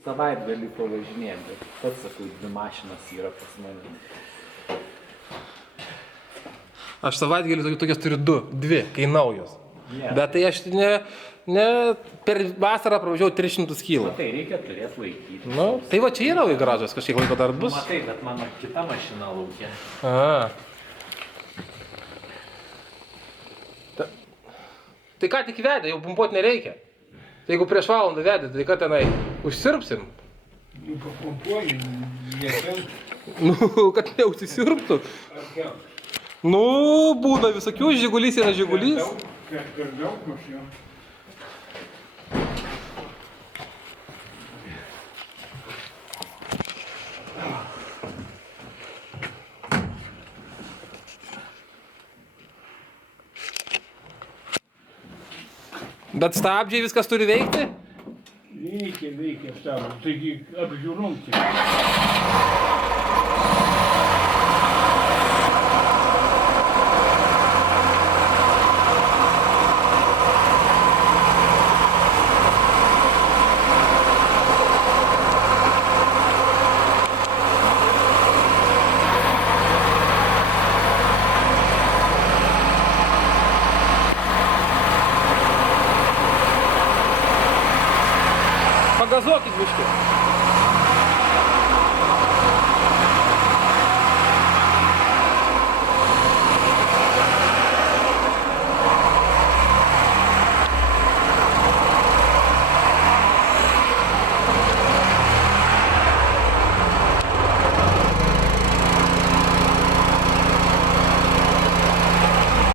Savaitgalį pavažinėti, pats sakau, 2 mašinas yra pas mane. Aš savaitgalį tokias turiu 2, kai naujos. Yeah. Bet tai aš per vasarą pravažiavau 300 kg. Matai, reikia turėti laikyti. Nu, tai va čia yra garažas, kažkiek laiko dar bus. Matai, bet mano kita mašina laukia. Tai ką tik vedė, jau pumpuoti nereikia. Tai jeigu prieš valandą vedė, tai ką tenai užsirpsim? Nu, papumpuoji, nekelt. Nu, kad neužsisirptų. Nu, būna visokių, žigulys yra žigulys. Per daug mašinų. Bet stabdžiai viskas turi veikti? Reikia savo, taigi apžiūrom tik. Pagazuokit biškį.